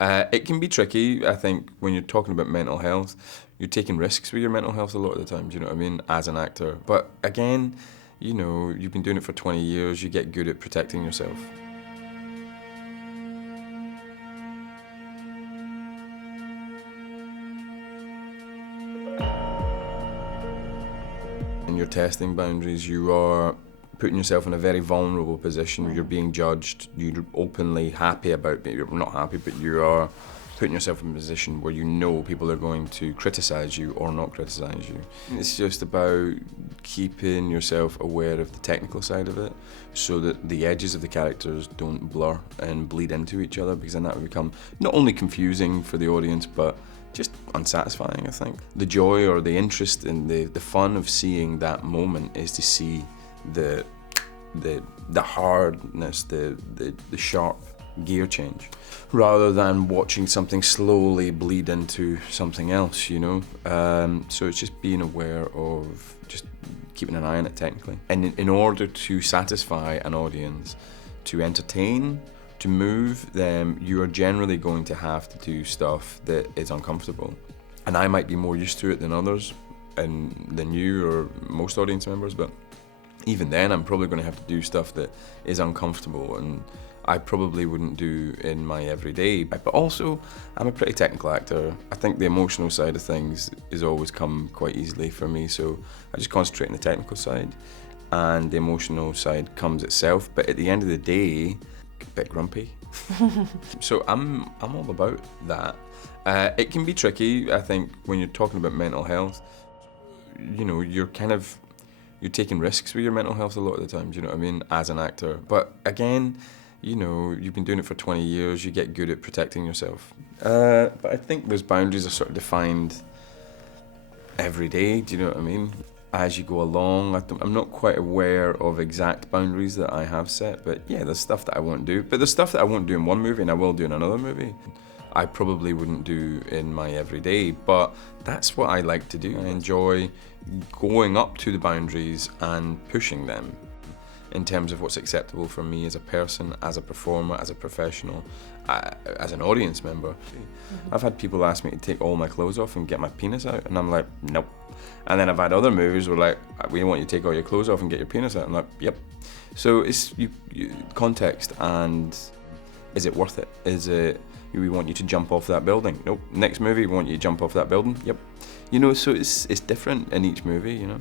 It can be tricky, I think, when you're talking about mental health. You're taking risks with your mental health a lot of the time, do you know what I mean, as an actor. But again, you know, you've been doing it for 20 years, you get good at protecting yourself. And you're testing boundaries, you are putting yourself in a very vulnerable position. You're being judged, you're openly happy about it. You're not happy, but you are putting yourself in a position where you know people are going to criticise you or not criticise you. It's just about keeping yourself aware of the technical side of it so that the edges of the characters don't blur and bleed into each other, because then that would become not only confusing for the audience but just unsatisfying, I think. The joy or the interest in the fun of seeing that moment is to see the hardness, the sharp gear change, rather than watching something slowly bleed into something else, you know. So it's just being aware of just keeping an eye on it technically. And in order to satisfy an audience, to entertain, to move them, you are generally going to have to do stuff that is uncomfortable. And I might be more used to it than others, and than you or most audience members, but even then I'm probably going to have to do stuff that is uncomfortable and I probably wouldn't do in my everyday. But also, I'm a pretty technical actor. I think the emotional side of things is always come quite easily for me, so I just concentrate on the technical side and the emotional side comes itself. But at the end of the day, a bit grumpy. So I'm all about that. It can be tricky, I think, when you're talking about mental health. You know, you're taking risks with your mental health a lot of the time, do you know what I mean, as an actor. But again, you know, you've been doing it for 20 years, you get good at protecting yourself. But I think those boundaries are sort of defined every day, do you know what I mean? As you go along, I'm not quite aware of exact boundaries that I have set, but yeah, there's stuff that I won't do. But there's stuff that I won't do in one movie and I will do in another movie. I probably wouldn't do in my everyday, but that's what I like to do. I enjoy going up to the boundaries and pushing them in terms of what's acceptable for me as a person, as a performer, as a professional, as an audience member. I've had people ask me to take all my clothes off and get my penis out, and I'm like, nope. And then I've had other movies where like, we want you to take all your clothes off and get your penis out. I'm like, yep. So it's context, and is it worth it? Is it, we want you to jump off that building? Nope. Next movie, we want you to jump off that building? Yep. You know, so it's different in each movie, you know.